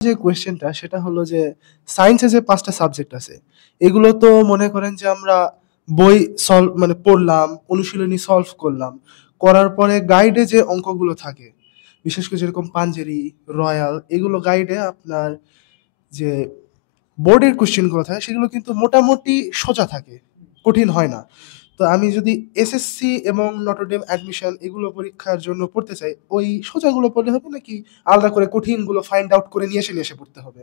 যে কোয়েশ্চেনটা সেটা হলো যে সায়েন্সে যে ৫ টা সাবজেক্ট আছে, এগুলো তো মনে করেন যে আমরা বই মানে পড়লাম, অনুশীলনী সলভ করলাম। করার পরে গাইডে যে অঙ্কগুলো থাকে, বিশেষ করে যেরকম পাঞ্জেরি, রয়্যাল এগুলো গাইডে আপনার যে বোর্ডের কোয়েশ্চেনগুলো থাকে সেগুলো কিন্তু মোটামুটি সোজা থাকে, কঠিন হয় না। তো আমি যদি এসএসসি এবং নটরডেম অ্যাডমিশন এগুলো পরীক্ষার জন্য পড়তে চাই, ওই সোজাগুলো পড়লে হবে নাকি আলাদা করে কঠিনগুলো ফাইন্ড আউট করে নিয়ে এসে পড়তে হবে?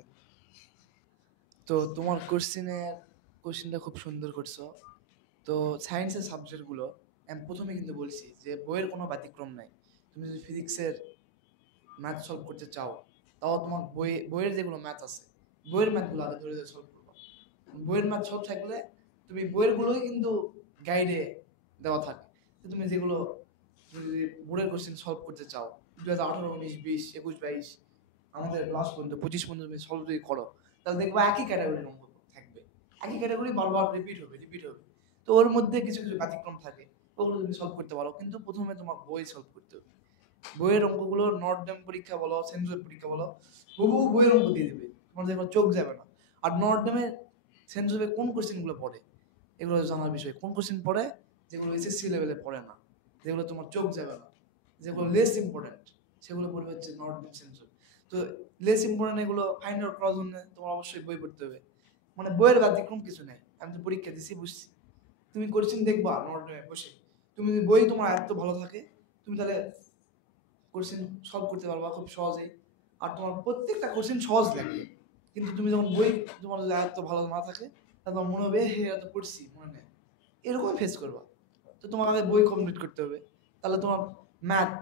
তো তোমার কোশ্চেনটা খুব সুন্দর করছো। তো সায়েন্সের সাবজেক্টগুলো আমি প্রথমে কিন্তু বলছি যে বইয়ের কোনো ব্যতিক্রম নাই। তুমি যদি ফিজিক্সের ম্যাথ সলভ করতে চাও, তাও তোমার বইয়ের যেগুলো ম্যাথ আছে, বইয়ের ম্যাথগুলো আগে ধরে ধরে সলভ করবা। বইয়ের ম্যাথ সলভ থাকলে তুমি বইয়েরগুলোই কিন্তু গাইডে দেওয়া থাকে। তো তুমি যেগুলো যদি বোর্ডের কোশ্চেন সলভ করতে চাও, 2018, 19, 20, 21, 22 আমাদের লাস্ট পর্যন্ত 25 পর্যন্ত তুমি সলভ যদি করো, তাহলে দেখবো একই ক্যাটাগরির অঙ্ক থাকবে, একই ক্যাটাগরি বারবার রিপিট হবে। তো ওর মধ্যে কিছু কিছু ব্যতিক্রম থাকে, ওগুলো তুমি সলভ করতে পারো, কিন্তু প্রথমে তোমার বই সলভ করতে হবে। বইয়ের অঙ্কগুলো নর্ডেম পরীক্ষা বলো, সেন্সর পরীক্ষা বলো, হুবহু বইয়ের অঙ্ক দিয়ে দেবে, তোমার দেখো চোখ যাবে না। আর নর্ডেমে সেন্সরে কোন কোশ্চেনগুলো পড়ে এগুলো জানার বিষয়, কোন কোশ্চেন পড়ে যেগুলো এসএসসি লেভেলে পড়ে না, যেগুলো তোমার চোখ যাবে না, যেগুলো লেস ইম্পর্টেন্ট, সেগুলো পড়বে হচ্ছে নর্ডেম সেন্সর। তো লেস ইম্পর্টেন্ট এগুলো ফাইন্ড আউট করার জন্য তোমার অবশ্যই বই পড়তে হবে। মানে বইয়ের ব্যতিক্রম কিছু নেই, আমি তো পরীক্ষা দিছি বুঝছি। তুমি কোশ্চেন দেখবা নর্ডেমে বসে, তুমি যদি বই তোমার এত ভালো থাকে, তুমি তাহলে কোশ্চেন সলভ করতে পারবা খুব সহজেই। আর তোমার প্রত্যেকটা কোশ্চেন সহজ লাগবে, কিন্তু তুমি যখন বই তোমার যদি এত ভালো না থাকে, তাহলে তোমার মনে হবে হে এত পড়ছি মনে নেই, এরকম ফেস করবা। তো তোমার আগে বই কমপ্লিট করতে হবে। তাহলে তোমার ম্যাথ,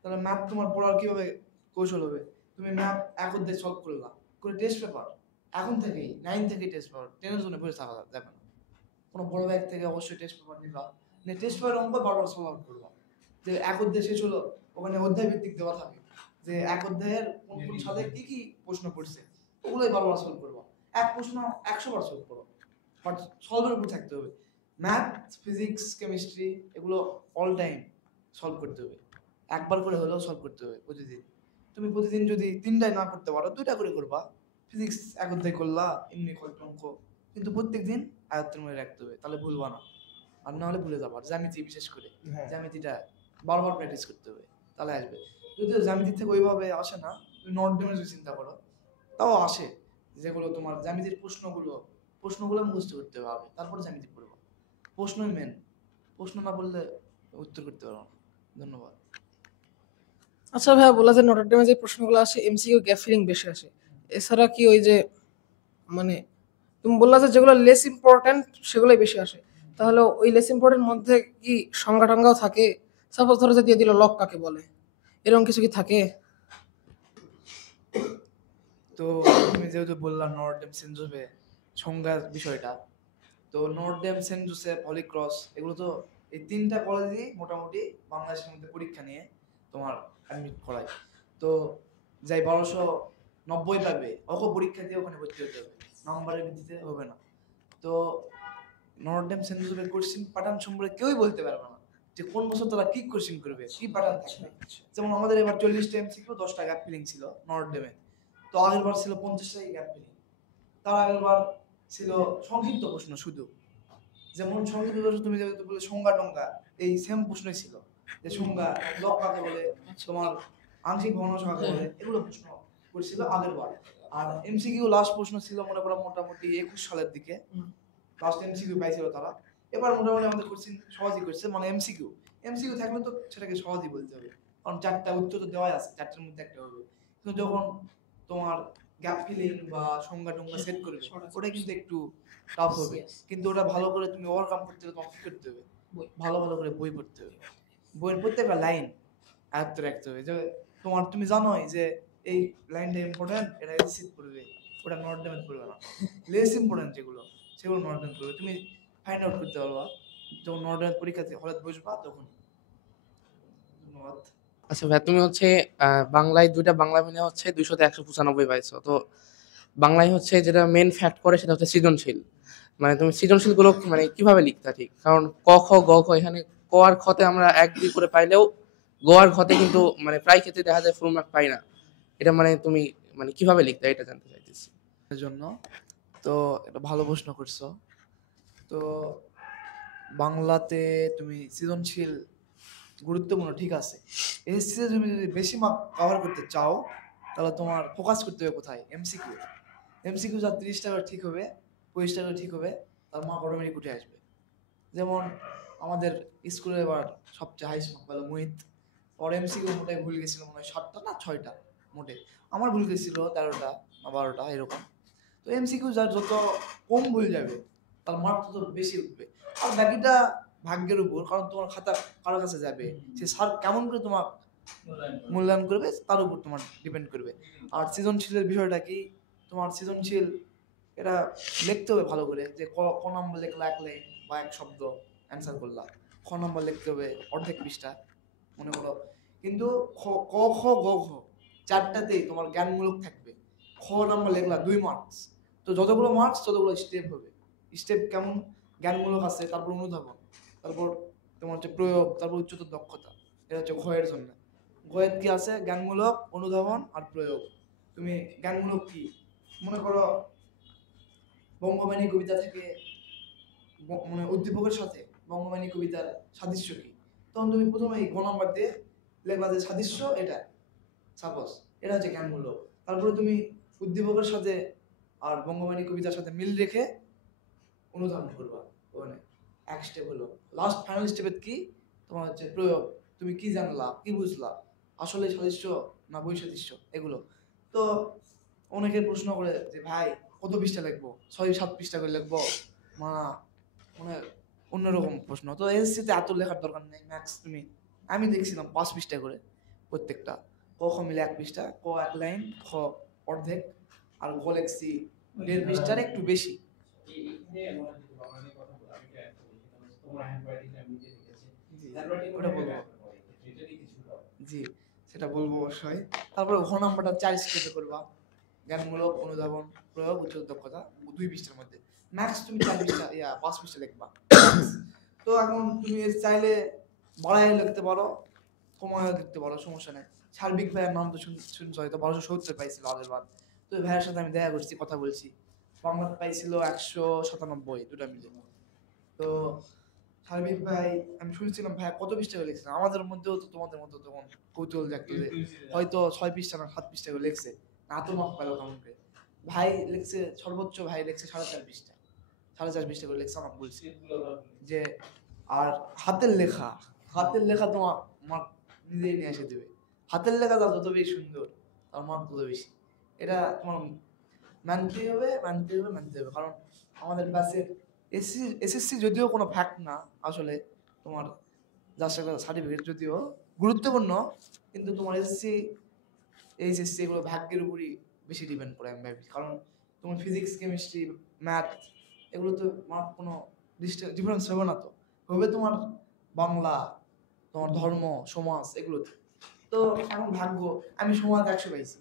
তাহলে ম্যাথ তোমার পড়ার কিভাবে কৌশল হবে? তুমি ম্যাথ এক অধ্যায় সলভ করলা, করে টেস্ট পেপার এখন থেকেই 9 থেকেই টেস্ট পেপার, 10-এর জন্য বসে থাকা যাবে না। কোনো বড় ব্যাগ থেকে অবশ্যই টেস্ট পেপার নিবা, নিয়ে টেস্ট পেপার অঙ্ক বারবার সলভ আউট করবা। যে এক অধ্যায় শেষ হলো, ওখানে অধ্যায় ভিত্তিক দেওয়া থাকে যে এক অধ্যায়ের কোন কোন সালে কি কি প্রশ্ন পড়ছে, ওগুলোই বারবার সলভ করবা। এক প্রশ্ন 100 বার সলভ করো, বাট সলভের উপর থাকতে হবে। ম্যাথ, ফিজিক্স, কেমিস্ট্রি এগুলো অল টাইম সলভ করতে হবে, একবার করে হলেও সলভ করতে হবে প্রতিদিন। তুমি প্রতিদিন যদি 3টাই না করতে পারো, 2টা করে করবা। ফিজিক্স এক অধ্যায় করলা, এমনি কয়েকটা অঙ্ক, কিন্তু প্রত্যেকদিন আয়ত্তের মধ্যে রাখতে হবে, তাহলে ভুলবা না। আর না হলে ভুলে যাবা। জ্যামিতি বিশেষ করে, জ্যামিতিটা বারবার প্র্যাকটিস করতে হবে, তাহলে আসবে। যদিও জ্যামিতি থেকে ওইভাবে আসে না, তুমি নর্ডেমের যদি চিন্তা করো, তাও আসে। যেগুলো তোমার জ্যামিতির প্রশ্নগুলো মুখস্থ করতে হবে, তারপর জ্যামিতি পড়বো। প্রশ্নই মেন, প্রশ্ন না বললে উত্তর করতে পারবো না। ধন্যবাদ। আচ্ছা ভাইয়া, বলা যে নটর ডেমে যে প্রশ্নগুলো আসে এমসিকিউ গ্যাপ ফিলিং বেশি আসে, এছাড়া কি ওই যে মানে তুমি বললা যে যেগুলো লেস ইম্পর্টেন্ট সেগুলোই বেশি আসে, তাহলে ওই লেস ইম্পর্টেন্ট মধ্যে কি সংজ্ঞা টঙ্গাও থাকে? সাপোজ ধরো যে দিয়ে দিল লক কাকে বলে, এরকম কিছু কি থাকে? তো তুমি যেহেতু বললা নর্ডেম, সেন্ট জোসেফে সংজ্ঞার বিষয়টা, তো নর্ডেম, সেন্ট জোসেফ, হলি ক্রস এগুলো তো এই 3টা কলেজই মোটামুটি বাংলাদেশের মধ্যে পরীক্ষা নিয়ে তোমার অ্যাডমিট করায়। তো যাই 1290 পাবে, ওকে পরীক্ষা দিয়ে ওখানে ভর্তি হতে হবে, নম্বরের ভিত্তিতে হবে না। তো নর্ডেম, সেন্ট জোসেফের কোশ্চেন প্যাটার্ন সম্পর্কে কেউই বলতে পারবে না যে কোন বছর তারা কি কোশ্চেন করবে, কি প্যাটার্ন থাকবে। যেমন আমাদের এবার 40টা এমসিকিউ, 10টা গ্যাপ ফিলিং ছিল নর্ডেমে। তো আগের বার ছিল 50টাই গ্যাপ ফিলিং। তার আগের বার ছিল সংক্ষিপ্ত প্রশ্ন শুধু। যেমন সংক্ষিপ্ত প্রশ্ন তুমি যেহেতু বলে সংজ্ঞা টঙ্গা, এই সেম প্রশ্নই ছিল যে সংজ্ঞা, লক কাকে বলে, তোমার আংশিক ভগ্নাংশ কাকে বলে, এগুলো প্রশ্ন করেছিল আগের বার। আর এমসিকিউ লাস্ট প্রশ্ন ছিল মনে করো মোটামুটি 21 সালের দিকে লাস্ট এমসিকিউ পাইছিল তারা। এবার মোটামুটি আমাদের কোশ্চেন সহজই করছে, মানে এমসিকিউ এমসিকিউ থাকলে তো সেটাকে সহজই বলতে হবে, কারণ 4টা উত্তর তো দেওয়াই আছে, 4টার মধ্যে একটা হবে। কিন্তু যখন তোমার গ্যাপ ফিলিং বা সংজ্ঞা টঙ্গা সেট করবে, ওটা কিন্তু একটু টাফ হবে। কিন্তু ওটা ভালো করে তুমি ওভারকাম করতে হলে তোমাকে কি করতে হবে? ভালো ভালো করে বই পড়তে হবে, বইয়ের প্রত্যেকটা লাইন আয়ত্ত রাখতে হবে। যে তোমার তুমি জানোই যে এই লাইনটা ইম্পর্টেন্ট, এটা রিসিভ করবে, ওটা নট ড্যামেজ করবে না। লেস ইম্পর্টেন্ট যেগুলো, সেগুলো নট ড্যামেজ করবে, তুমি ফাইন্ড আউট করতে পারবা যখন নট ড্যামেজ পরীক্ষাতে হলে বসবা তখন। ধন্যবাদ। আচ্ছা ভাই, তুমি হচ্ছে বাংলায় 2টা বাংলা মিলে হচ্ছে 200 তে 195 পাইছো। তো বাংলায় হচ্ছে যেটা মেন ফ্যাক্ট করে সেটা হচ্ছে সৃজনশীল। মানে তুমি সৃজনশীল গুলো মানে কিভাবে লিখতা ঠিক? কারণ ক খ গ ঘ, এখানে ক আর খতে আমরা 1-2 করে পাইলেও গ আর ঘতে কিন্তু মানে প্রায় ক্ষেত্রে দেখা যায় ফুল মার্ক পাই না। এটা মানে তুমি মানে কিভাবে লিখতে হয় এটা জানতে চাইতেছি। এর জন্য তো এটা ভালো প্রশ্ন করছো। তো বাংলাতে তুমি সৃজনশীল গুরুত্বপূর্ণ, ঠিক আছে। এসএসসিতে তুমি যদি বেশি মার্ক কভার করতে চাও তাহলে তোমার ফোকাস করতে হবে কোথায়, এমসিকিউ। এমসিকিউ যা 30টা করে ঠিক হবে, 25টা করে ঠিক হবে, তার মার্ক অটোমেটিক উঠে আসবে। যেমন আমাদের স্কুলে এবার সবচেয়ে হাইস্ট মার্ক পেল মুহিত। ওর এমসিকিউ মোটাই ভুল গেছিল মনে হয় 7টা না 6টা মোটে, আমার ভুল গেছিল 13টা না 12টা এরকম। তো এমসিকিউ যার যত কম ভুল যাবে তার মার্ক তত বেশি উঠবে। আর বাকিটা ভাগ্যের উপর, কারণ তোমার খাতা কারোর কাছে যাবে, সে স্যার কেমন করে তোমার মূল্যায়ন করবে তার উপর তোমার ডিপেন্ড করবে। আর সৃজনশীলের বিষয়টা কি, তোমার সৃজনশীল এটা লিখতে হবে ভালো করে, যে ক নম্বর লিখলা 1 লাইন বা 1 শব্দ অ্যান্সার করলা, খ নম্বর লিখতে হবে অর্ধেক পৃষ্ঠা মনে করো। কিন্তু ক খ গ ঘ 4টাতেই তোমার জ্ঞানমূলক থাকবে। খ নম্বর লিখলা 2 মার্কস, তো যতগুলো মার্কস ততগুলো স্টেপ হবে। স্টেপ কেমন, জ্ঞানমূলক আছে, তারপর অনুধাবন, তারপর তোমার হচ্ছে প্রয়োগ, তারপর উচ্চতর দক্ষতা। এটা হচ্ছে ঘয়ের জন্য। ঘয়ের কি আছে, জ্ঞানমূলক, অনুধাবন আর প্রয়োগ। তুমি জ্ঞানমূলক কি মনে করো, বঙ্গবাণী কবিতা থেকে মানে উদ্দীপকের সাথে বঙ্গবাণী কবিতার সাদৃশ্য কি, তখন তুমি প্রথমে গ নাম্বার দিয়ে লিখবা যে সাদৃশ্য এটা, সাপোজ এটা হচ্ছে জ্ঞানমূলক। তারপরে তুমি উদ্দীপকের সাথে আর বঙ্গবাণী কবিতার সাথে মিল রেখে অনুধাবন করবা। ওখানে এক স্টেপ হলো। লাস্ট ফাইনাল স্টেপের কি, তোমার হচ্ছে প্রয়োগ। তুমি কি জানলা, কি বুঝলা, আসলে সাদৃশ্য না বৈসাদৃশ্য, এগুলো। তো অনেকে প্রশ্ন করে যে ভাই কত পৃষ্ঠা লিখবো, 6-7 পৃষ্ঠা করে লিখবো, মানে অন্যরকম প্রশ্ন। তো এসএসসিতে এত লেখার দরকার নেই। ম্যাক্স তুমি, আমি দেখছিলাম 5 পৃষ্ঠা করে প্রত্যেকটা, ক খ মিলে 1 পৃষ্ঠা, ক 1 লাইন, খ অর্ধেক, আর ঘ লেখছি 1.5 পৃষ্ঠার একটু বেশি। জি, সেটা বলবো অবশ্যই। তারপরে ঘ নাম্বারটা 4 স্টেপে করবা, জ্ঞানমূলক, অনুধাবন, প্রয়োগ, উচ্চ দক্ষতা, 2 পৃষ্ঠার মধ্যে। ম্যাক্স তুমি 4 পৃষ্ঠা 5 পৃষ্ঠা লিখবা। তো এখন তুমি চাইলে বাড়ায় লিখতে পারো, কমায় লিখতে পারো, সমস্যা নেই। সার্বিক ভাইয়ের নাম তো শুনছো হয়তো, 1270 পাইছিল আগের বার। তো ভাইয়ের সাথে আমি দেখা করছি, কথা বলছি। বাংলা পাইছিল 197, দুটা মিলে। তো সার্বিক ভাই, আমি শুনছিলাম ভাই কত পৃষ্ঠা করে লিখছেন। আমাদের মধ্যেও তো তোমাদের মধ্যে তখন কৌতূহল জাগতো যে হয়তো 6 পৃষ্ঠা না 7 পৃষ্ঠা করে লিখছে, না তো মার্ক পেলো কেমন করে। ভাই লিখছে সর্বোচ্চ, ভাই লিখছে 4.5 পৃষ্ঠা, 4.5 পৃষ্ঠা করে লিখছে। আমাকে বলছি যে আর হাতের লেখা, হাতের লেখা তোমার মার্ক নিজেই নিয়ে এসে দেবে। হাতের লেখা যত বেশি সুন্দর তার মার্ক তত বেশি। এটা তোমার মানতেই হবে, মানতেই হবে, মানতে হবে। কারণ আমাদের ক্লাসের এসএসসি যদিও কোনো ফ্যাক্ট না আসলে, তোমার যার সাথে সার্টিফিকেট যদিও গুরুত্বপূর্ণ, কিন্তু তোমার এসএসসি এইচএসসি এগুলো ভাগ্যের উপরই বেশি ডিপেন্ড করে আমি ভাবি। কারণ তোমার ফিজিক্স, কেমিস্ট্রি, ম্যাথ এগুলো তো মার্ক কোনো ডিফারেন্স হবে না, তো হবে তোমার বাংলা, তোমার ধর্ম, সমাজ এগুলোতে। তো এখন ভাগ্য, আমি সমাজ 100 পাইছি,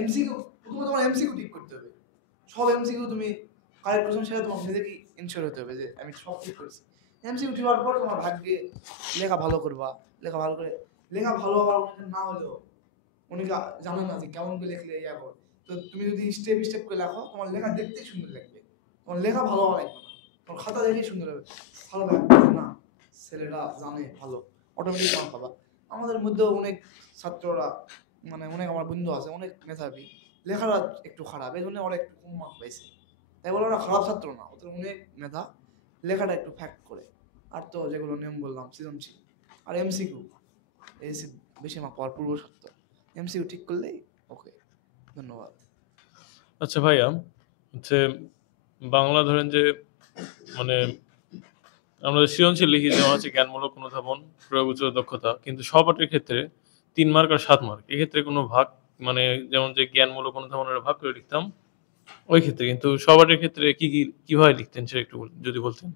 এমসিকিউ প্রথমে তোমার এমসিকিউ ঠিক করতে হবে। সব এমসিকিউ তুমি কারেক্ট করছো সেটা তোমার নিজেকেই ইনশিওর হতে হবে যে আমি সব ঠিক করেছি। এমসিকিউ ঠিক হওয়ার পর তোমার ভাগ্যে লেখা ভালো করবা, লেখা ভালো করে, লেখা ভালো হওয়ার না হলেও অনেকে জানে না যে কেমন করে লিখলে ইয়া করে। তো তুমি যদি স্টেপ স্টেপ করে লেখো, তোমার লেখা দেখতেই সুন্দর লাগবে, তোমার লেখা ভালো হওয়া লাগবে না, তোমার খাতা দেখেই সুন্দর হবে, ভালো লাগবে না, ছেলেরা জানে ভালো, অটোমেটিক মার্ক পাবা। আমাদের মধ্যেও অনেক ছাত্ররা, মানে অনেক আমার বন্ধু আছে অনেক মেধাবী, লেখাটা একটু খারাপ, এই জন্য ওরা একটু কম মার্ক পাইছে। তাই বলে ওরা খারাপ ছাত্র না, ওদের অনেক মেধা, লেখাটা একটু ফ্যাক্ট করে। আর তো যেগুলো নিয়ম বললাম সৃজনশীল আর এমসিকিউ, এসি বেশি মার্ক পাওয়ার পূর্ব শর্ত, এমসিকিউ ঠিক করলেই ওকে। ধন্যবাদ। আচ্ছা ভাইয়া, হচ্ছে বাংলা ধরেন যে মানে আমরা সৃজনশীল লিখি, যেমন হচ্ছে জ্ঞানমূলক, অনুধাবন, প্রয়োগ, উচ্চ দক্ষতা, কিন্তু সহপাঠীর ক্ষেত্রে 3 মার্ক আর 7 মার্ক, এক্ষেত্রে কোনো ভাগ, মানে যেমন যে জ্ঞানমূলক, অনুধাবনের ভাগ করে লিখতাম ওই ক্ষেত্রে, কিন্তু সহপাঠীর ক্ষেত্রে কি কিভাবে লিখতেন সেটা একটু যদি বলতেন।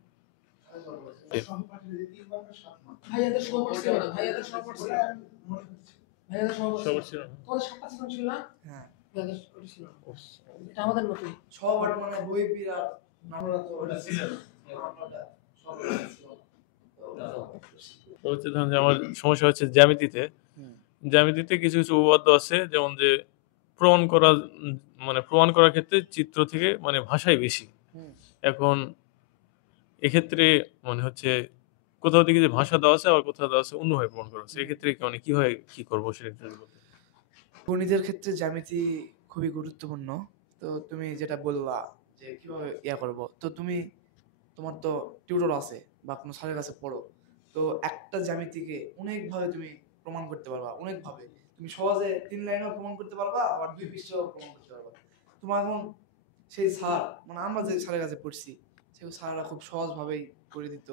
ভাইয়াদের সহপাঠ ছিল না, ভাইয়াদের সহপাঠ ছিল না, ভাইয়াদের সহপাঠ ছিল না? তোমাদের 7টা সিজন ছিল না? হ্যাঁ, ভাইয়াদের ওটা ছিল না। এটা আমাদের নতুন। সবার মানে বই পিরা নামরা তো ওটা ছিল না, আমরা সব ছিল। তো হচ্ছে ধরেন যে আমার সমস্যা হচ্ছে জ্যামিতিতে, জ্যামিতিতে কিছু কিছু উপপাদ্য আছে, যেমন যে প্রমাণ করা মানে প্রমাণ করার ক্ষেত্রে চিত্র থেকে মানে ভাষাই বেশি। হুম। এখন এক্ষেত্রে মানে হচ্ছে কোথাও থেকে যে ভাষা দেওয়া আছে আবার কোথাও দেওয়া আছে অন্যভাবে প্রমাণ করা আছে। এক্ষেত্রে মানে কিভাবে কি করবো সেটা একটু যদি বলতেন। গণিতের ক্ষেত্রে জ্যামিতি খুবই গুরুত্বপূর্ণ। তো তুমি যেটা বললা যে কিভাবে করবো, তো তোমার তো টিউটর আছে বা কোনো স্যারের কাছে পড়ো, তো একটা জ্যামিতিকে অনেকভাবে তুমি প্রমাণ করতে পারবা, অনেকভাবে তুমি সহজে 3 লাইনেও প্রমাণ করতে পারবা, আবার 2 পৃষ্ঠাও প্রমাণ করতে পারবা। তোমার এখন সেই স্যার, মানে আমরা যে স্যারের কাছে পড়ছি সেই স্যাররা খুব সহজভাবেই করে দিত।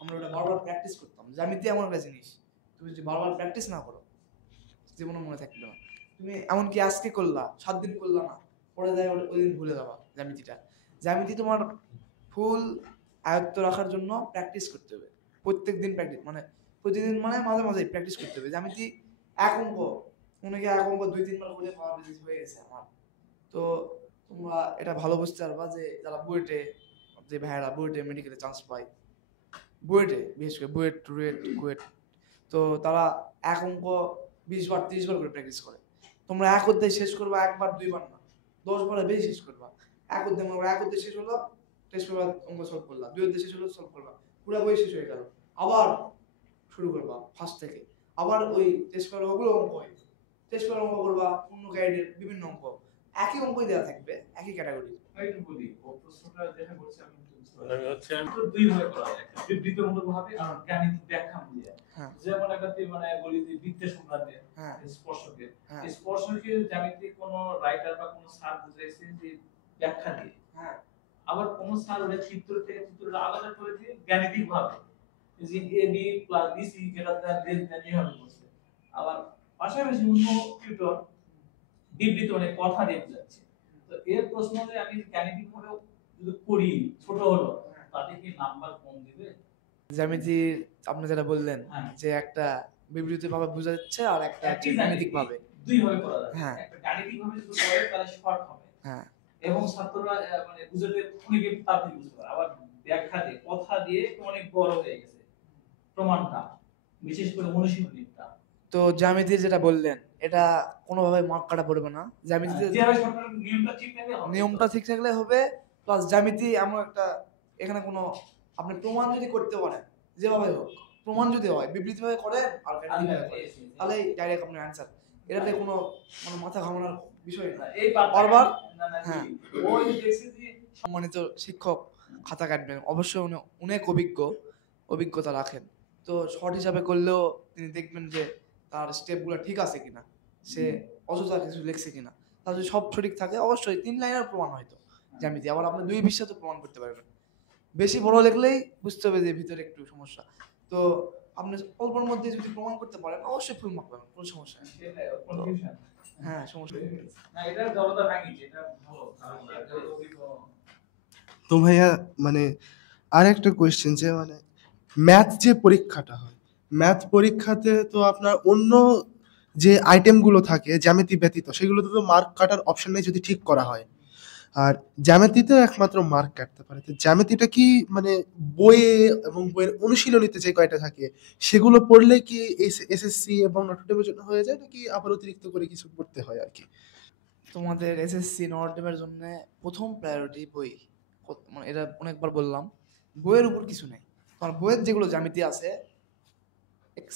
আমরা ওটা বারবার প্র্যাকটিস করতাম। জ্যামিতি এমন একটা জিনিস, তুমি যদি বারবার প্র্যাকটিস না করো জীবনে মনে থাকবে না। তুমি এমনকি আজকে করলা, 7 দিন করলা না, পরে যায় ওই দিন ভুলে যাবা জ্যামিতিটা। জ্যামিতি তোমার ফুল আয়ত্ত রাখার জন্য প্র্যাকটিস করতে হবে। প্রত্যেকদিন প্র্যাকটিস, মানে প্রতিদিন মানে মাঝে মাঝে প্র্যাকটিস করতে হবে। জ্যামিতি এক অঙ্ক, অনেকে এক অঙ্ক 2-3 বার করে পাওয়া হয়ে গেছে আমার। তো তোমরা এটা ভালো বুঝতে পারবা যে যারা বুয়েটে, যে ভাইয়েরা বুয়েটে মেডিকেলে চান্স পায়, বুয়েটে বিশেষ করে বুয়েট, রুয়েট, কুয়েট, তো তারা এক অঙ্ক 20 বার 30 বার করে প্র্যাকটিস করে। তোমরা এক অধ্যায় শেষ করবা একবার 2 বার না, 10 বারের বেশি শেষ করবা। এক অধ্যায় শেষ হলো, টেস্ট পেপার অঙ্ক সলভ করলা, 2 অধ্যায় শেষ হলো, সলভ করবা, পুরো বই শেষ হয়ে গেল, আবার শুরু করবা ফার্স্ট থেকে, আবার ওই টেস্ট পেপার ওগুলো অঙ্ক হয়, টেস্ট পেপার অঙ্ক করবা, অন্য গাইডের বিভিন্ন অঙ্ক, একই অঙ্কই দেওয়া থাকবে, একই ক্যাটাগরি। একটু বলি, ও প্রশ্নটা যেটা করছে আমি একটু বুঝতে পারি। আমি হচ্ছে তো দুই ভাবে করা যায়, একটা বিবৃতিমূলক ভাবে আর গাণিতিক ব্যাখ্যা দিয়ে। হ্যাঁ। যেমন একটা মানে বলি যে বৃত্তের সংক্রান্তে, হ্যাঁ। স্পর্শকে, হ্যাঁ। স্পর্শকে জ্যামিতি কোন রাইটার বা কোন স্যার বুঝাইছে যে ব্যাখ্যা দিয়ে। হ্যাঁ। আবার কোন স্যার ওটা চিত্র থেকে চিত্রটা আলাদা করে দিয়ে গাণিতিক ভাবে, যে A B plus B C যেটা এইভাবে বলছে। আবার পাশাপাশি অন্য টিউটর বিবৃতি মানে কথা দিয়ে বুঝাচ্ছে। তো এর প্রশ্ন যে আমি গাণিতিক ভাবে যদি করি ছোট হলো, তাতে কি নাম্বার কম দিবে? জ্যামিতি আপনি যেটা বললেন হ্যাঁ। যে একটা বিবৃতি ভাবে বোঝা যাচ্ছে আর একটা হচ্ছে একই গাণিতিক ভাবে। দুই ভাবে করা যায়। হ্যাঁ। একটা গাণিতিক ভাবে যদি করে তাহলে শর্ট হবে। হ্যাঁ। এবং ছাত্ররা মানে বুঝতে অনেক তাড়াতাড়ি বুঝতে পারে। আবার ব্যাখ্যা দিয়ে কথা দিয়ে অনেক বড় হয়ে গেছে প্রমাণটা, বিশেষ করে অনুশীলনীটা। তো জ্যামিতির যেটা বললেন এটা কোনোভাবে মার্ক কাটা পড়বে না। জ্যামিতিতে যেভাবে সরকার নিয়মটা ঠিক থাকলে হবে। নিয়মটা ঠিক থাকলে হবে, প্লাস জ্যামিতি এমন একটা, এখানে কোনো আপনি প্রমাণ যদি করতে পারেন, যেভাবে হোক প্রমাণ যদি হয়, বিবৃতি ভাবে করেন আর গাণিতিক ভাবে করেন, তাহলে ডাইরেক্ট আপনার অ্যান্সার। এটাতে কোনো মানে মাথা ঘামানোর বিষয় না। এই বারবার হ্যাঁ, হ্যাঁ। ওই দেখছি যে সম্মানিত শিক্ষক খাতা কাটবেন, অবশ্যই উনি অনেক অভিজ্ঞতা রাখেন। তো শর্ট হিসাবে করলেও তিনি দেখবেন যে তার স্টেপগুলো ঠিক আছে কিনা, সে অযথা কিছু লিখছে কিনা। তার যদি সব সঠিক থাকে অবশ্যই 3 লাইনের প্রমাণ হয়তো জ্যামিতি, আবার আপনি 2 পৃষ্ঠা তো প্রমাণ করতে পারবেন। বেশি বড় লিখলেই বুঝতে হবে যে ভিতরে একটু সমস্যা। তো আপনি অল্পের মধ্যে যদি প্রমাণ করতে পারেন অবশ্যই ফুল মার্ক পাবেন, কোনো সমস্যা নেই। সেটাই কনফিউশন। হ্যাঁ, সমস্যা নেই। না, এটা জবাবটা ভাঙিছে, এটা ভালো কারণ এটা তো ভাইয়া মানে আরেকটা কোয়েশ্চেন যে মানে ম্যাথ যে পরীক্ষাটা হয়, ম্যাথ পরীক্ষাতে তো আপনার অন্য যে আইটেমগুলো থাকে জ্যামিতি ব্যতীত সেগুলোতে তো মার্ক কাটার অপশন নেই যদি ঠিক করা হয়, আর জ্যামিতিতে একমাত্র মার্ক কাটতে পারে। তো জ্যামিতিটা কি মানে বইয়ে এবং বইয়ের অনুশীলনীতে যে কয়টা থাকে সেগুলো পড়লে কি এসএসসি এবং নটরডেমের জন্য হয়ে যায়, নাকি আবার অতিরিক্ত করে কিছু পড়তে হয় আর কি? তোমাদের এসএসসি নর্ডেমের জন্য প্রথম প্রায়োরিটি বই। মানে এটা অনেকবার বললাম, বইয়ের উপর কিছু নেই। তোমার বইয়ের যেগুলো জ্যামিতি আছে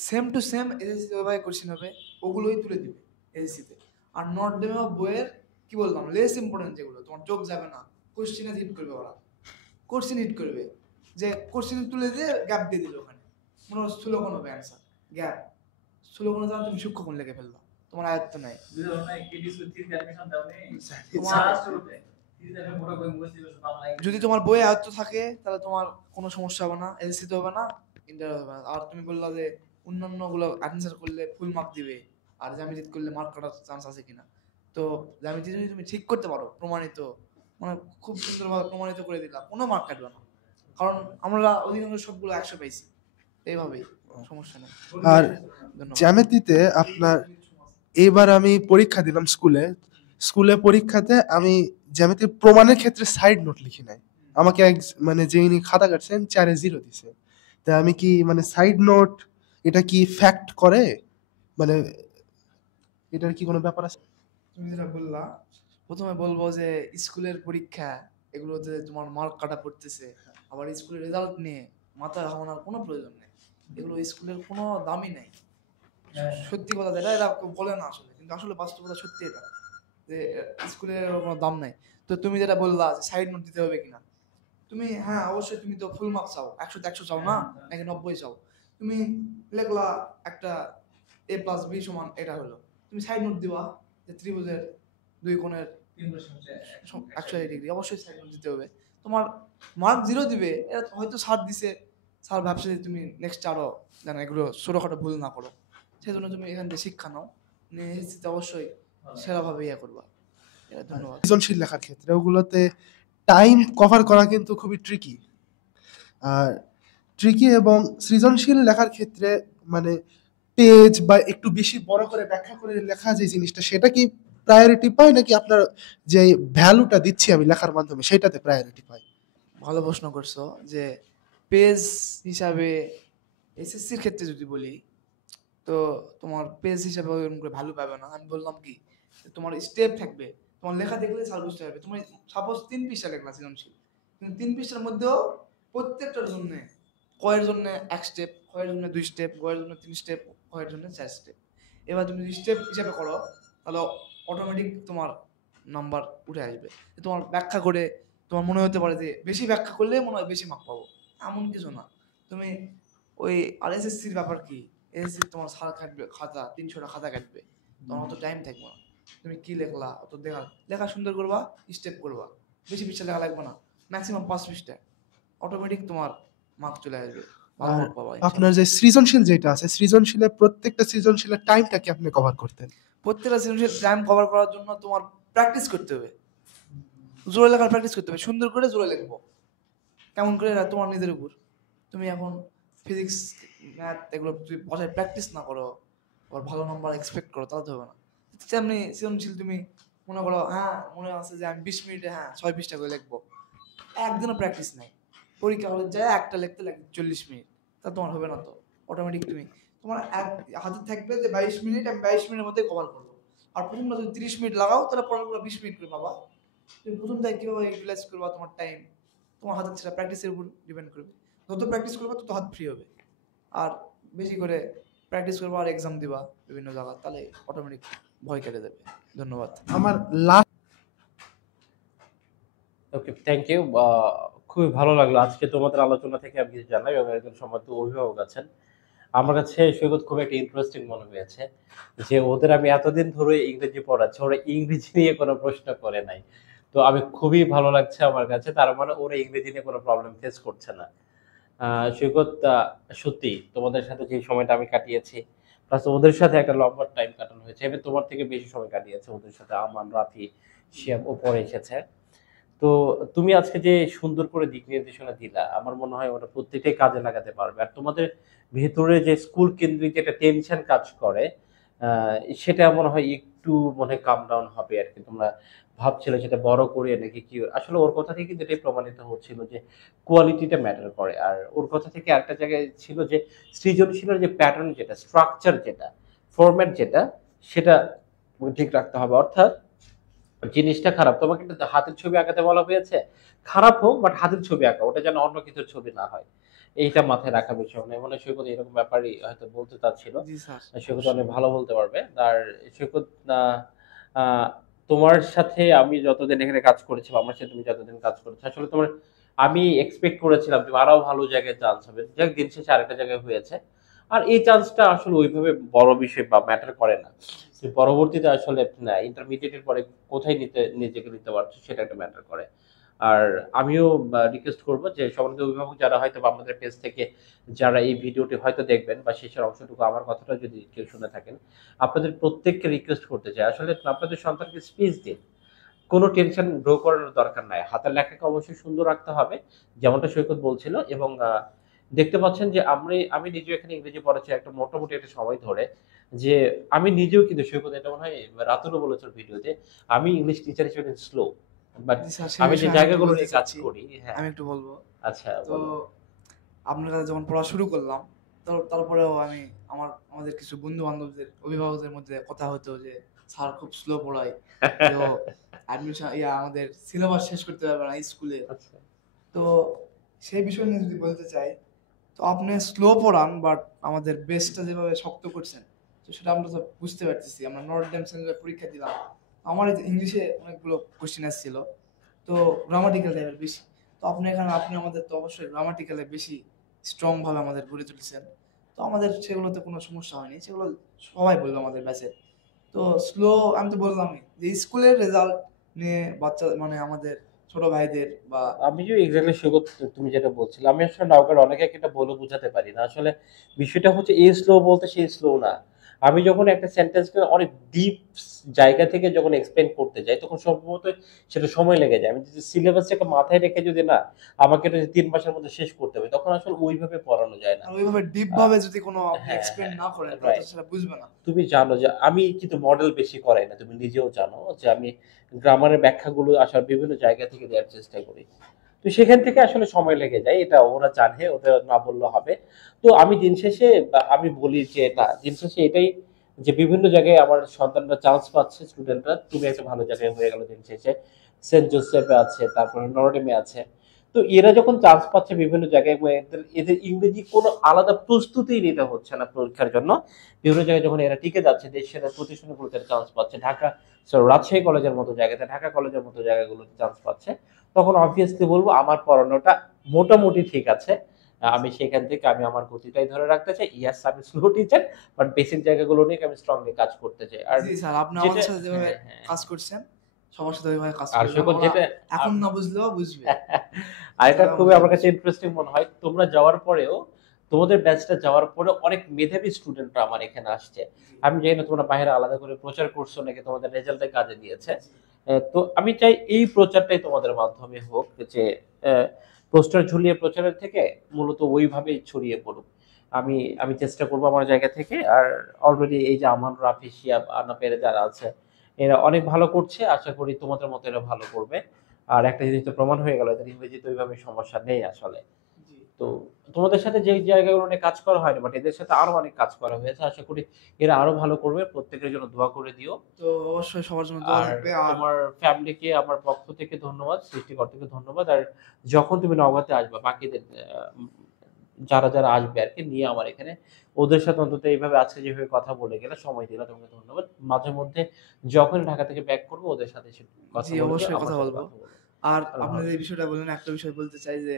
সেম টু সেম এসএসসি ওইভাবে কোশ্চেন হবে, ওগুলোই তুলে দিবে এসএসসিতে। আর নর্ডেমে বইয়ের কি বললাম লেস ইম্পর্টেন্ট যেগুলো তোমার যোগ যাবে না, কোশ্চেনে হিট করবে ওরা, কোশ্চেন হিট করবে, যে কোশ্চেন তুলে দিয়ে গ্যাপ দিয়ে দিল ওখানে, মনে হয় স্থূলকোণ হবে অ্যান্সার, গ্যাপ স্থূলকোণে যাও তুমি সূক্ষ্মকোণ লিখে ফেলবা, তোমার আয়ত্ত নাই। বুঝলো না, কেডিস উইথ 3 অ্যাডমিশন দাও নেই তোমার শুরুতে 3 এর বড় করে মুখস্থ করে বাংলা যদি তোমার বই আয়ত্ত থাকে তাহলে তোমার কোনো সমস্যা হবে না, এসএসসিতে হবে না, ইন্টার হবে না। আর তুমি বললা যে অন্যান্য গুলো অ্যানসার করলে ফুল মার্ক দিবে, আর জ্যামিতি করলে মার্ক কাটার চান্স আছে কিনা। তো জ্যামিতি যদি তুমি ঠিক করতে পারো, প্রমাণিত মানে খুব সুন্দরভাবে প্রমাণিত করে দিলা, কোনো মার্ক কাটবে না, কারণ আমরা অধিকাংশ সবগুলো 100 পাইছি, এইভাবেই সমস্যা নেই। আর ধন্যবাদ। জ্যামিতিতে আপনার এবার আমি পরীক্ষা দিলাম স্কুলে পরীক্ষাতে আমি জ্যামিতির প্রমাণের ক্ষেত্রে সাইড নোট লিখি নাই, আমাকে মানে যিনি খাতা কাটছেন 4-এ 0 দিছে। তা আমি কি মানে সাইড নোট এটা কি ফ্যাক্ট করে, মানে এটার কি কোনো ব্যাপার আছে? তুমি যেটা বললা, প্রথমে বলবো যে স্কুলের পরীক্ষা এগুলোতে তোমার মার্ক কাটা পড়তেছে, আবার স্কুলের রেজাল্ট নিয়ে মাথা ঘামানোর কোনো প্রয়োজন নেই, এগুলো স্কুলের কোনো দামই নাই। সত্যি কথা যেটা, এরা কেউ বলে না আসলে, কিন্তু আসলে বাস্তবতা সত্যি এটা, যে স্কুলের কোনো দাম নাই। তো তুমি যেটা বললা যে সাইড নোট দিতে হবে কিনা, তুমি হ্যাঁ অবশ্যই, তুমি তো ফুল মার্কস চাও, 100 চাও না, নাকি 90 চাও? তুমি লেখলা একটা A+B সমান এটা হলো, তুমি সাইড নোট দিবা যে ত্রিভুজের দুই কোণের 180 ডিগ্রি, অবশ্যই সাইড নোট দিতে হবে। তোমার মার্ক 0 দিবে, এটা হয়তো স্যার দিছে, স্যার ভাবছে যে তুমি নেক্সট আরো যেন এগুলো ছোটখাটো ভুল না করো, সেই জন্য তুমি এখান থেকে শিক্ষা নাও, নিয়ে এসেছিতে অবশ্যই সেরাভাবে ইয়ে করবা। ধন্যবাদ। সৃজনশীল লেখার ক্ষেত্রে ওগুলোতে টাইম কভার করা কিন্তু খুবই ট্রিকি। আর ট্রিকি এবং সৃজনশীল লেখার ক্ষেত্রে মানে পেজ বা একটু বেশি বড় করে ব্যাখ্যা করে লেখা যে জিনিসটা, সেটা কি প্রায়োরিটি পায়, নাকি আপনার যে ভ্যালুটা দিচ্ছি আমি লেখার মাধ্যমে সেটাতে প্রায়োরিটি পায়? ভালো প্রশ্ন করছো। যে পেজ হিসাবে এসএসসির ক্ষেত্রে যদি বলি, তো তোমার পেজ হিসাবে ওরকম করে ভ্যালু পাবে না। আমি বললাম কি, তোমার স্টেপ থাকবে, তোমার লেখা দেখলে স্যার বুঝতে পারবে। তুমি সাপোজ 3 পৃষ্ঠা লেখলা সৃজনশীল, কিন্তু 3 পৃষ্ঠার মধ্যেও প্রত্যেকটার জন্য কয়ের জন্য 1 স্টেপ, কয়ের জন্য 2 স্টেপ, কয়ের জন্য 3 স্টেপ, কয়ের জন্য 4 স্টেপ। এবার তুমি যদি স্টেপ হিসাবে করো, তাহলে অটোমেটিক তোমার নাম্বার উঠে আসবে। তোমার ব্যাখ্যা করে তোমার মনে হতে পারে যে বেশি ব্যাখ্যা করলে মনে হয় বেশি মার্ক পাবো, এমন কিছু না। তুমি ওই আর এসএসসির ব্যাপার কি, এসএসসি তোমার সারা কাটবে খাতা, 300টা খাতা কাটবে, তোমার অত টাইম থাকবে না। তুমি কি লেখলা, অত লেখা সুন্দর করবা, স্টেপ করবা, বেশি পৃষ্ঠা লেখা লাগবে না, ম্যাক্সিমাম 5 পৃষ্ঠা, অটোমেটিক তোমার মার্ক চলে আসবে, ভালো আর মার্ক পাবা আপনার ইনশাআল্লাহ। যে সৃজনশীল যেটা আছে, সৃজনশীলের প্রত্যেকটা সৃজনশীলের টাইমটা কি আপনি কভার করতেন? প্রত্যেকটা সৃজনশীল টাইম কভার করার জন্য তোমার প্র্যাকটিস করতে হবে, জোরে লেখার প্র্যাকটিস করতে হবে, সুন্দর করে জোরে লিখবো। কেমন করে, এটা তোমার নিজের উপর। তুমি এখন ফিজিক্স, ম্যাথ এগুলো যদি বসায় প্র্যাকটিস না করো, আবার ভালো নাম্বার এক্সপেক্ট করো, তাহলে তো হবে না। তেমনি সৃজনশীল তুমি মনে করো, হ্যাঁ মনে আছে যে আমি 20 মিনিটে 6 পৃষ্ঠা করে লিখবো, একদিনও প্র্যাকটিস নাই, পরীক্ষা হলে যায় একটা লিখতে লাগে 40 মিনিট, তা তোমার হবে না। তো অটোমেটিক তুমি তোমার এক হাতে থাকবে যে 22 মিনিট, আমি 22 মিনিটের মধ্যে কভার করবো। আর প্রথমটা যদি 30 মিনিট লাগাও, তাহলে পরেরগুলো 20 মিনিট করে পাবা। তুমি প্রথমটায় কীভাবে ইউটিলাইজ করবা তোমার টাইম, তোমার হাতে সেটা প্র্যাকটিসের উপর ডিপেন্ড করবে। যত প্র্যাকটিস করবে তত হাত ফ্রি হবে। আর বেশি করে প্র্যাকটিস করবো আর এক্সাম দিবা বিভিন্ন জায়গা, তাহলে অটোমেটিক ভয় কেটে যাবে। ধন্যবাদ। আমার লাস্ট ওকে, থ্যাংক ইউ। খুবই ভালো লাগলো আজকে তোমাদের আলোচনা থেকে আমি কিছু জানলাম, এবং একজন সম্মানিত অভিভাবক আছেন। আমার কাছে সৈকত খুব একটা ইন্টারেস্টিং মনে হয়েছে যে ওদের আমি এতদিন ধরে ইংরেজি পড়াচ্ছি, ওরা ইংরেজি নিয়ে কোনো প্রশ্ন করে নাই। তো আমি খুবই ভালো লাগছে আমার কাছে, তার মানে ওরা ইংরেজি নিয়ে কোনো প্রবলেম ফেস করছে না। সৈকত, সত্যি তোমাদের সাথে যে সময়টা আমি কাটিয়েছি, প্লাস ওদের সাথে একটা লম্বা টাইম কাটানো হয়েছে, এবার তোমার থেকে বেশি সময় কাটিয়েছে ওদের সাথে, আমান, রাফি, শিয়াব উপরে এসেছে। তো তুমি আজকে যে সুন্দর করে দিক নির্দেশনা দিলা, আমার মনে হয় ওটা প্রত্যেকটাই কাজে লাগাতে পারবে। আর তোমাদের ভেতরে যে স্কুল কেন্দ্রিক যে একটা টেনশন কাজ করে, সেটা মনে হয় একটু মনে হয় কাম ডাউন হবে আর কি। তোমরা ভাবছিলে সেটা বড় করে নাকি কি, আসলে ওর কথা থেকে কিন্তু এটাই প্রমাণিত হচ্ছিল যে কোয়ালিটিটা ম্যাটার করে। আর ওর কথা থেকে আরেকটা জায়গায় ছিল যে সৃজনশীলের যে প্যাটার্ন, যেটা স্ট্রাকচার, যেটা ফরম্যাট, যেটা সেটা ঠিক রাখতে হবে। অর্থাৎ জিনিসটা খারাপ, তোমাকে কিন্তু হাতের ছবি আঁকাতে বলা হয়েছে, খারাপ হোক বাট হাতের ছবি আঁকা, ওটা যেন অন্য কিছুর ছবি না হয়, এইটা মাথায় রাখা বিষয়। মানে সৈকত এরকম ব্যাপারই হয়তো বলতে চাচ্ছিল। জি স্যার। সৈকত অনেক ভালো বলতে পারবে। আর সৈকত, আহ, তোমার সাথে আমি যতদিন এখানে কাজ করেছি, বা আমার সাথে তুমি যতদিন কাজ করেছো, আসলে তোমার আমি এক্সপেক্ট করেছিলাম তুমি আরো ভালো জায়গায় চান্স হবে, যাক দিন শেষে আরেকটা জায়গায় হয়েছে। আর এই চান্সটা আসলে ওইভাবে বড় বিষয় বা ম্যাটার করে না, পরবর্তীতে আসলে ইন্টারমিডিয়েটের পরে কোথায় নিজেকে নিতে পারছো সেটা একটা ম্যাটার করে। আর আমিও রিকোয়েস্ট করবো যে সম্মানিত অভিভাবক যারা হয়তো আমাদের পেজ থেকে যারা এই ভিডিওটি হয়তো দেখবেন, বা শেষের অংশটুকু আমার কথাটা যদি কেউ শুনে থাকেন, আপনাদের প্রত্যেককে রিকোয়েস্ট করতে চাই, আসলে আপনাদের সন্তানকে স্পেস দিন, কোনো টেনশন গ্রো করানোর দরকার নাই। হাতের লেখাকে অবশ্যই সুন্দর রাখতে হবে, যেমনটা সৈকত বলছিল। এবং দেখতে পাচ্ছেন যে আমি নিজেও এখানে ইংরেজি পড়াচ্ছি একটা মোটামুটি একটা সময় ধরে, যে আমি নিজেও কিন্তু সৈকত, এটা মনে হয় রাতুলও বলেছিল ভিডিওতে, আমি ইংলিশ টিচার হিসেবে স্লো, বাট জি স্যার, আমি যে বিষয়ে জায়গাগুলো বলতে নিয়ে কাজ চাচ্ছি। করি। হ্যাঁ, আমি একটু বলবো। আচ্ছা তো বলো। আপনারা যখন পড়া শুরু করলাম, তারপরেও আমাদের কিছু বন্ধু বান্ধবদের, অভিভাবকদের মধ্যে কথা হতো যে স্যার খুব স্লো পড়ায়, তো অ্যাডমিশন আমাদের সিলেবাস শেষ করতে পারবে না স্কুলে। আচ্ছা তো সেই বিষয় নিয়ে যদি বলতে চাই, তো আপনি স্লো পড়ান বাট আমাদের বেসটা যেভাবে শক্ত করছেন, তো সেটা আমরা তো বুঝতে পারতেছি। আমরা নর্থ সেন্টারে পরীক্ষা দিলাম, আমার এই যে ইংলিশে অনেকগুলো কোশ্চেন আসছিল, তো গ্রামাটিক্যাল টাইপের বেশি। তো আপনি আমাদের তো অবশ্যই গ্রামাটিক্যালে বেশি স্ট্রং ভাবে আমাদের গড়ে তুলছেন, তো আমাদের সেগুলোতে কোনো সমস্যা হয়নি, সেগুলো সবাই বললো আমাদের ব্যাচে। তো স্লো, আমি তো বললামই যে স্কুলের রেজাল্ট নিয়ে বাচ্চা মানে আমাদের ছোট ভাইদের বা আমি যে এক্স্যাক্টলি সৈকত, তুমি যেটা বলছিলে, আমি আসলে নওগাঁর অনেকে এটা বলে বোঝাতে পারি না। আসলে বিষয়টা হচ্ছে এই স্লো বলতে সেই স্লো না। আমি যখন একটা সেন্টেন্সকে অনেক ডিপ জায়গা থেকে যখন এক্সপ্লেন করতে যাই, তখন সম্ভবত সেটা সময় লেগে যায়। আমি যদি সিলেবাসটাকে মাথায় রেখে যদি না আমাকে এটা 3 মাসের মধ্যে শেষ করতে হবে, তখন আসলে ওইভাবে পড়ানো যায় না। আর ওইভাবে ডিপ ভাবে যদি কোনো আপনি হ্যাঁ এক্সপ্লেন হ্যাঁ না করেন তাহলে তো রাইট। সেটা বুঝবে না। তুমি জানো যে আমি কিন্তু মডেল বেশি করাই না, তুমি নিজেও জানো যে আমি গ্রামারের ব্যাখ্যাগুলো আসার বিভিন্ন জায়গা থেকে দেওয়ার চেষ্টা করি। তো সেখান থেকে আসলে সময় লেগে যায়, এটা ওরা জানে, ওটা না বললে হবে। তো আমি দিন শেষে আমি বলি যে না, দিন শেষে এটাই যে বিভিন্ন জায়গায় আমার সন্তানরা চান্স পাচ্ছে, স্টুডেন্টরা, তুমি একটা ভালো জায়গায় হয়ে গেল দিন শেষে, সেন্ট জোসেফে আছে, তারপরে নরডেমে আছে। তো এরা যখন চান্স পাচ্ছে বিভিন্ন জায়গায়, এদের এদের ইংরেজি কোনো আলাদা প্রস্তুতি নিতে হচ্ছে না পরীক্ষার জন্য। বিভিন্ন জায়গায় যখন এরা টিকে যাচ্ছে, দেশের প্রতিষ্ঠানগুলোতে চান্স পাচ্ছে, ঢাকা রাজশাহী কলেজের মতো জায়গাতে, ঢাকা কলেজের মতো জায়গাগুলোতে চান্স পাচ্ছে, তখন অবভিয়াসলি বলবো আমার পড়ানোটা মোটামুটি ঠিক আছে। আমি সেখান থেকে আমি আমার গতিটাই ধরে রাখতে চাই। ইয়াস, আমি স্লো টিচার, বাট বেসিক জায়গাগুলো নিয়ে আমি স্ট্রংলি কাজ করতে চাই। আর জি স্যার, আপনি যেটা আমাদের সাথে যেভাবে হ্যাঁ হ্যাঁ কাজ করছেন, সবার সাথে ওইভাবে কাজ আর করবেন, সৈকত ওরা যেটা এখন না বুঝলেও বুঝবে। আর এটা তারা খুবই আমাদের আমার কাছে ইন্টারেস্টিং মনে হয়, তোমরা যাওয়ার পরেও, তোমাদের ব্যাচটা যাওয়ার পরে অনেক মেধাবী স্টুডেন্টরা আমার এখানে আসছে। আমি জানি না তোমরা বাইরে আলাদা করে প্রচার করছো নাকি তোমাদের রেজাল্টে কাজে দিয়েছে। তো আমি চাই এই প্রচারটাই তোমাদের মাধ্যমে হোক, যে পোস্টার ঝুলিয়ে প্রচারের থেকে মূলত ওইভাবেই ছড়িয়ে পড়ুক। আমি আমি চেষ্টা করবো আমার জায়গা থেকে। আর অলরেডি এই যে আমান, রাফি, শিয়াব, আনা পেরে যারা আছে, এরা অনেক ভালো করছে, আশা করি তোমাদের মতো এরা ভালো করবে। আর একটা জিনিস তো প্রমাণ হয়ে গেল, এদের ইংরেজিতে ওইভাবে সমস্যা নেই আসলে। জি। তো তোমাদের সাথে যে জায়গাগুলো নিয়ে কাজ করা হয়নি, বাট এদের সাথে আরো অনেক কাজ করা হয়েছে, আশা করি এরা আরো ভালো করবে। প্রত্যেকের জন্য দোয়া করে দিও। তো অবশ্যই সবার জন্য দোয়া আর থাকবে। আর তোমার ফ্যামিলিকে আমার পক্ষ থেকে ধন্যবাদ, সৃষ্টিকর্তাকে ধন্যবাদ। আর যখন তুমি নওগাঁতে আসবে, বাকিদের যারা যারা আসবে আর কি নিয়ে আমার এখানে, ওদের সাথে অন্তত এইভাবে আজকে যেভাবে কথা বলে গেলে, সময় দিলে, তোমাকে ধন্যবাদ। মাঝে মধ্যে যখন ঢাকা থেকে ব্যাক করবো ওদের সাথে কথা জি বলে দিও, অবশ্যই আমার কথা সাথে বলবো। কথা বলো। আর আল্লাহ আপনাদের এই হাফেজ। বিষয়টা বললেন, একটা বিষয় বলতে চাই যে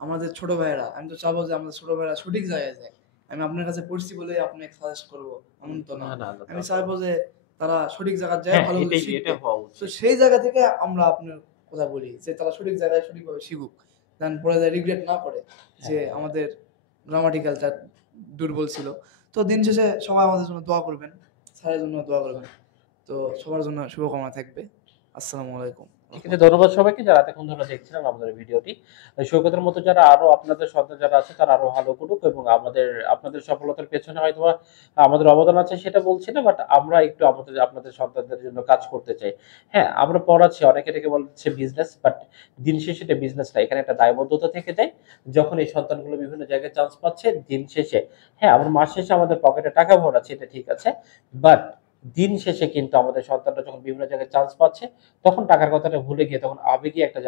আমাদের ছোট ভাইয়েরা, আমি তো চাবো যে আমাদের ছোট ভাইয়েরা সঠিক জায়গায় যায়। আমি আপনার কাছে পড়ছি বলে আপনাকে সাজেস্ট করবো এমন তো না। না না না, আমি তা চাইবো যে তারা সঠিক জায়গায় যায়, হ্যাঁ, ভালো এটাই শিখবে। এটা হওয়া তো উচিত। সেই জায়গা থেকে আমরা আপনার কথা বলি যে তারা সঠিক জায়গায় সঠিকভাবে শিখুক, দেন পরে যায় রিগ্রেট না করে যে হ্যাঁ। আমাদের গ্রামাটিক্যালটা দুর্বল ছিল। তো দিন শেষে সবাই আমাদের জন্য দোয়া করবেন, স্যারের জন্য দোয়া করবেন। তো সবার জন্য শুভকামনা থাকবে। আসসালামু আলাইকুম। ঠিক আছে, ধন্যবাদ সবাইকে যারা এতক্ষণ ধরে দেখছিলেন আমাদের ভিডিওটি। সৈকতের মতো যারা আরো আপনাদের সন্তান যারা আছে তারা আরো ভালো করুক, এবং আপনাদের সফলতার পেছনে হয়তো আমাদের অবদান আছে সেটা বলছি না, বাট আমরা একটু আপনাদের সন্তানদের জন্য কাজ করতে চাই। হ্যাঁ, আমরা পড়াচ্ছি, অনেকে এটাকে বলছে বিজনেস, বাট দিন শেষে এটা বিজনেস না, এখানে একটা দায়বদ্ধতা থেকে যায়। যখন এই সন্তানগুলো বিভিন্ন জায়গায় চান্স পাচ্ছে, দিন শেষে হ্যাঁ আমার মাস শেষে আমাদের পকেটে টাকা ভরাচ্ছে, এটা ঠিক আছে, বাট দিন শেষে কিন্তু আমাদের সন্তানরা যখন বিভিন্ন জায়গায় চান্স পাচ্ছে, তখন টাকার কথাটা ভুলে গিয়ে তখন আবেগী একটা